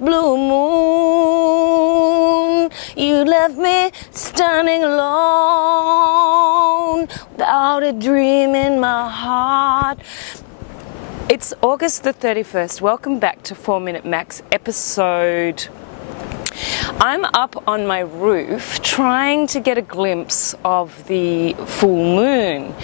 blue moon. You left me standing alone without a dream in my heart. It's August the 31st. Welcome back to 4 Minute Max episode. I'm up on my roof trying to get a glimpse of the full moon,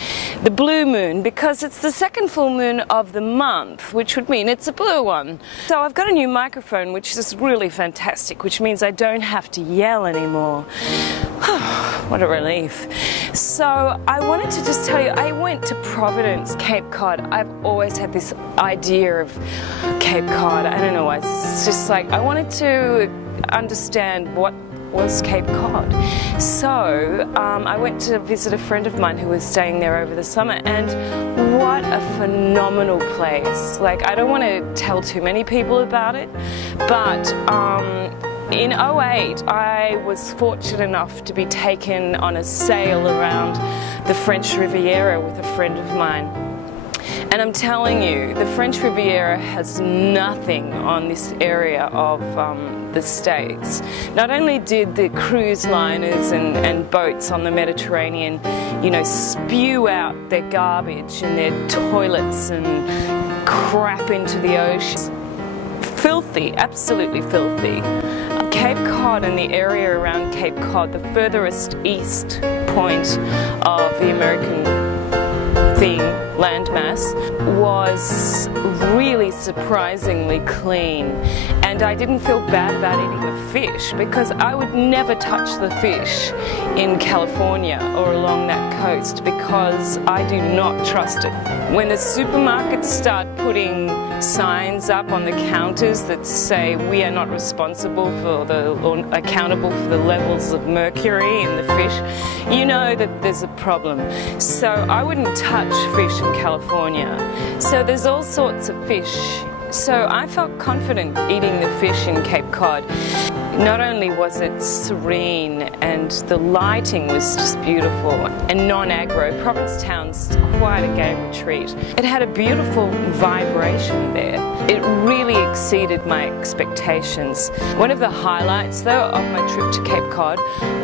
the blue moon, because it's the second full moon of the month, which would mean it's a blue one. So I've got a new microphone, which is really fantastic, which means I don't have to yell anymore. What a relief. So I wanted to just tell you, I went to Providence, Cape Cod. I've always had this idea of Cape Cod. I don't know why. It's just like I wanted to understand what was Cape Cod. So I went to visit a friend of mine who was staying there over the summer, and what a phenomenal place. Like, I don't want to tell too many people about it, but in 2008 I was fortunate enough to be taken on a sail around the French Riviera with a friend of mine. And I'm telling you, the French Riviera has nothing on this area of the States. Not only did the cruise liners and boats on the Mediterranean, you know, spew out their garbage and their toilets and crap into the ocean. Filthy, absolutely filthy. Cape Cod and the area around Cape Cod, the furthest east point of the American landmass, was really surprisingly clean, and I didn't feel bad about eating the fish because I would never touch the fish in California or along that coast because I do not trust it. When the supermarkets start putting signs up on the counters that say we are not responsible for or accountable for the levels of mercury in the fish, you know that there's a problem. So I wouldn't touch fish in California. So there's all sorts of fish. So I felt confident eating the fish in Cape Cod. Not only was it serene and the lighting was just beautiful and non-aggro. Provincetown's quite a gay retreat. It had a beautiful vibration there. It really exceeded my expectations. One of the highlights though of my trip to Cape Cod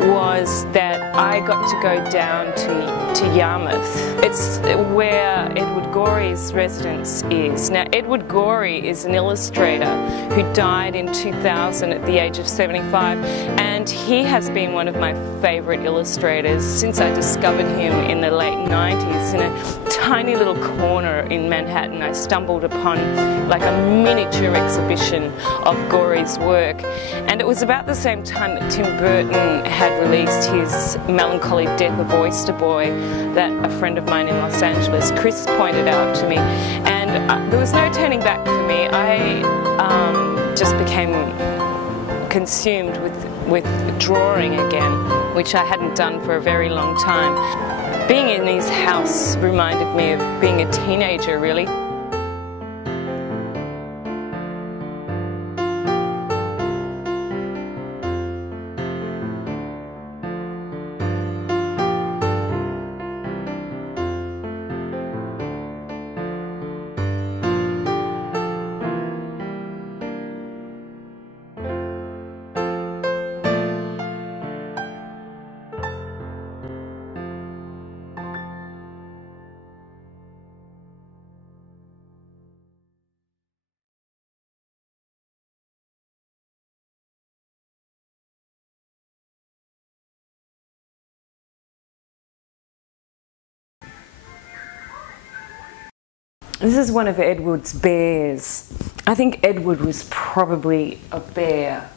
was that I got to go down to Yarmouth. It's where Edward Gorey's residence is. Now, Edward Gorey is an illustrator who died in 2000 at the age of 75, and he has been one of my favourite illustrators since I discovered him in the late 90s. In a tiny little corner in Manhattan, I stumbled upon like a miniature exhibition of Gorey's work, and it was about the same time that Tim Burton had released his Melancholy Death of Oyster Boy that a friend of mine in Los Angeles, Chris, pointed out to me, and there was no turning back for me. I just became consumed with drawing again, which I hadn't done for a very long time. Being in his house reminded me of being a teenager, really. This is one of Edward's bears. I think Edward was probably a bear.